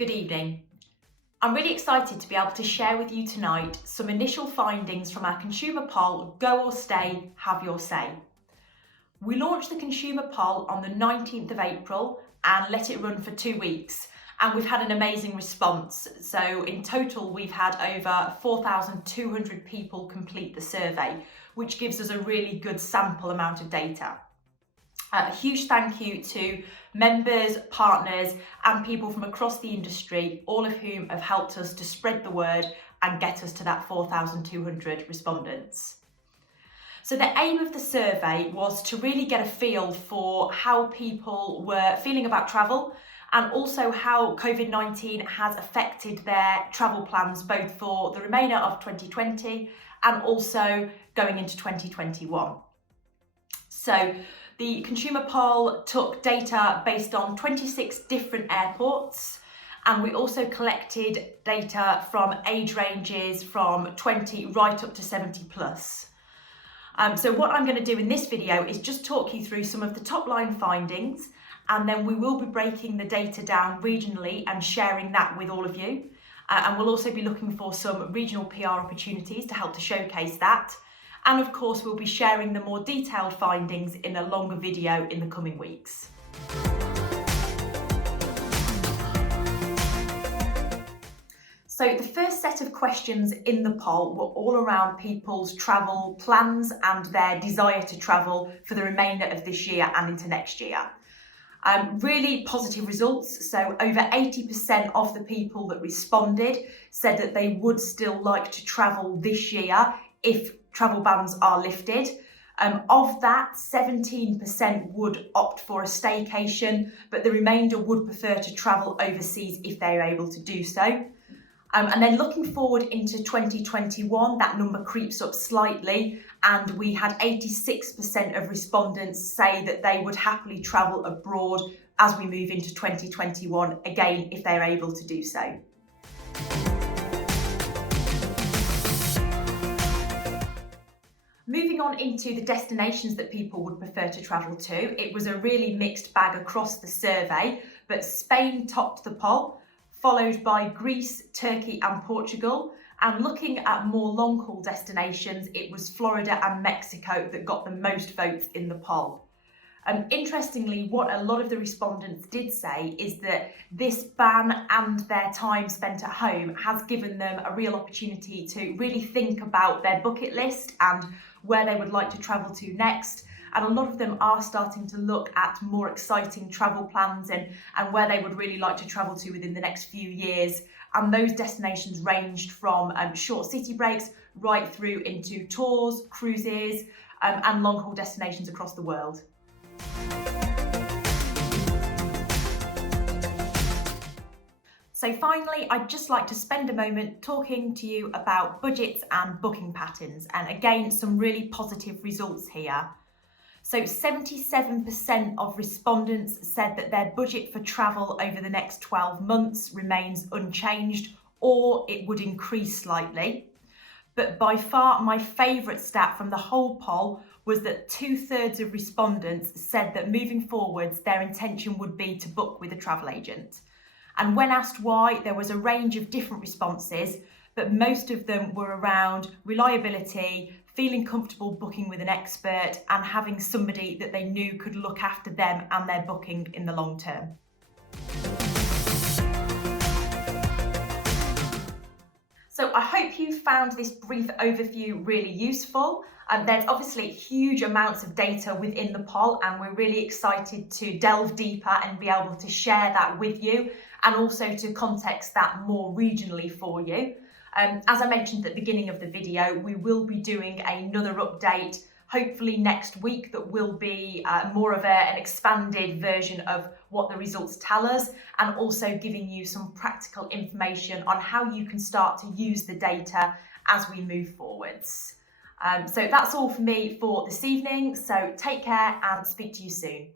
Good evening. I'm really excited to be able to share with you tonight some initial findings from our consumer poll, Go or Stay, Have Your Say. We launched the consumer poll on the 19th of April and let it run for 2 weeks, and we've had an amazing response. So in total, we've had over 4,200 people complete the survey, which gives us a really good sample amount of data. A huge thank you to members, partners and people from across the industry, all of whom have helped us to spread the word and get us to that 4,200 respondents. So the aim of the survey was to really get a feel for how people were feeling about travel and also how COVID-19 has affected their travel plans, both for the remainder of 2020 and also going into 2021. So the consumer poll took data based on 26 different airports, and we also collected data from age ranges from 20 right up to 70 plus. So what I'm going to do in this video is just talk you through some of the top line findings, and then we will be breaking the data down regionally and sharing that with all of you. And we'll also be looking for some regional PR opportunities to help to showcase that. And of course, we'll be sharing the more detailed findings in a longer video in the coming weeks. So the first set of questions in the poll were all around people's travel plans and their desire to travel for the remainder of this year and into next year. Really positive results. So over 80% of the people that responded said that they would still like to travel this year if travel bans are lifted. Of that, 17% would opt for a staycation, but the remainder would prefer to travel overseas if they are able to do so. And then looking forward into 2021, that number creeps up slightly, and we had 86% of respondents say that they would happily travel abroad as we move into 2021, again, if they're able to do so. Moving on into the destinations that people would prefer to travel to, it was a really mixed bag across the survey, but Spain topped the poll, followed by Greece, Turkey and Portugal. And looking at more long-haul destinations, it was Florida and Mexico that got the most votes in the poll. Interestingly, what a lot of the respondents did say is that this ban and their time spent at home has given them a real opportunity to really think about their bucket list and where they would like to travel to next. And a lot of them are starting to look at more exciting travel plans and where they would really like to travel to within the next few years. And those destinations ranged from short city breaks right through into tours, cruises, and long-haul destinations across the world. So finally, I'd just like to spend a moment talking to you about budgets and booking patterns, and again, some really positive results here. So 77% of respondents said that their budget for travel over the next 12 months remains unchanged, or it would increase slightly. But by far my favourite stat from the whole poll was that 2/3 of respondents said that moving forwards, their intention would be to book with a travel agent. And when asked why, there was a range of different responses, but most of them were around reliability, feeling comfortable booking with an expert, and having somebody that they knew could look after them and their booking in the long term. So I hope you found this brief overview really useful. There's obviously huge amounts of data within the poll, and we're really excited to delve deeper and be able to share that with you and also to context that more regionally for you. As I mentioned at the beginning of the video, we will be doing another update hopefully next week that will be more of an expanded version of what the results tell us, and also giving you some practical information on how you can start to use the data as we move forwards. So that's all for me for this evening. So take care and speak to you soon.